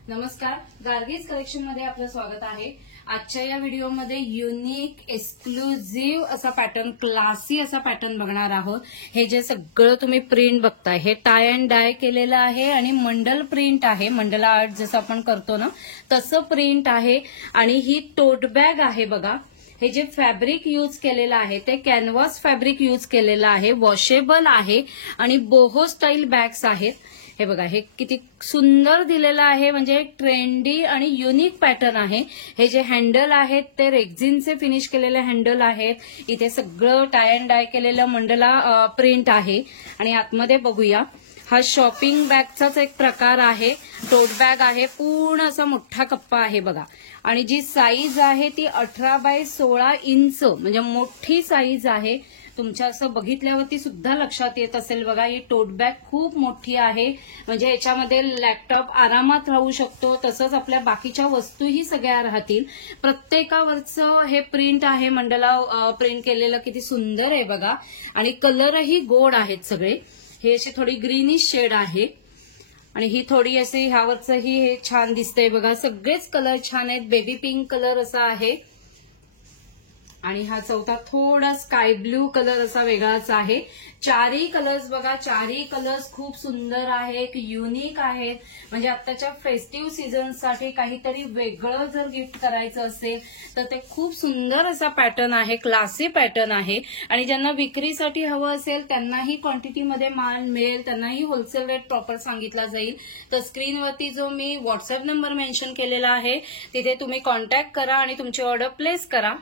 नमस्कार, गार्गीज कलेक्शन मध्ये आपलं स्वागत आहे। आजच्या या व्हिडिओमध्ये युनिक एक्सक्लुझिव्ह असा पॅटर्न, क्लासी असा पॅटर्न बघणार आहोत। हे जे सगळं तुम्ही प्रिंट बघताय हे टाय अँड डाय केलेलं आहे आणि मंडल प्रिंट आहे। मंडला आर्ट जसं आपण करतो ना तसं प्रिंट आहे आणि ही टोट बॅग आहे बघा। हे जे फॅब्रिक यूज केलेलं आहे ते कॅनव्हास फॅब्रिक यूज केलेलं आहे, वॉशेबल आहे आणि बोहो स्टाईल बॅग्स आहेत। हे बघा, हे किती सुंदर दिलेलं आहे, म्हणजे एक ट्रेंडी आणि युनिक पॅटर्न आहे। हे जे हँडल आहेत ते रेक्झिनचे फिनिश केलेले हँडल आहेत। इथे सगळं टाय अँड डाय केलेलं मंडला प्रिंट आहे आणि आतमध्ये बघूया, हा शॉपिंग बॅगचाच एक प्रकार आहे। टोट बॅग आहे, पूर्ण असा मोठा कप्पा आहे बघा आणि जी साईज आहे ती 18 बाय 16 इंच, म्हणजे मोठी साईज आहे। तुमच्या असं बघितल्यावरती सुद्धा लक्षात येत असेल बघा, ही टोट बॅग खूप मोठी आहे, म्हणजे याच्यामध्ये लॅपटॉप आरामात राहू शकतो, तसंच आपल्या बाकीच्या वस्तूही सगळ्या राहतील। प्रत्येकावरचं हे प्रिंट आहे, मंडला प्रिंट केलेलं किती सुंदर आहे बघा आणि कलरही गोड आहेत सगळे। हे अशी थोडी ग्रीनिश शेड आहे आणि ही थोडी अशी ह्यावरचंही हे छान दिसतंय बघा। सगळेच कलर छान आहेत, बेबी पिंक कलर असा आहे आणि हा चौथा थोडा स्काय ब्ल्यू कलर असा वेगळाच आहे। चारही कलर्स बघा, चारही कलर्स खूप सुंदर आहेत, युनिक आहेत, म्हणजे आत्ताच्या फेस्टिव्ह सीझनसाठी काहीतरी वेगळं जर गिफ्ट करायचं असेल तर ते खूप सुंदर असा पॅटर्न आहे, क्लासी पॅटर्न आहे। आणि ज्यांना विक्रीसाठी हवं असेल त्यांनाही क्वांटिटीमध्ये माल मिळेल, त्यांनाही होलसेल रेट प्रॉपर सांगितला जाईल। तर स्क्रीनवरती जो मी व्हॉट्सअप नंबर मेन्शन केलेला आहे तिथे तुम्ही कॉन्टॅक्ट करा आणि तुमची ऑर्डर प्लेस करा।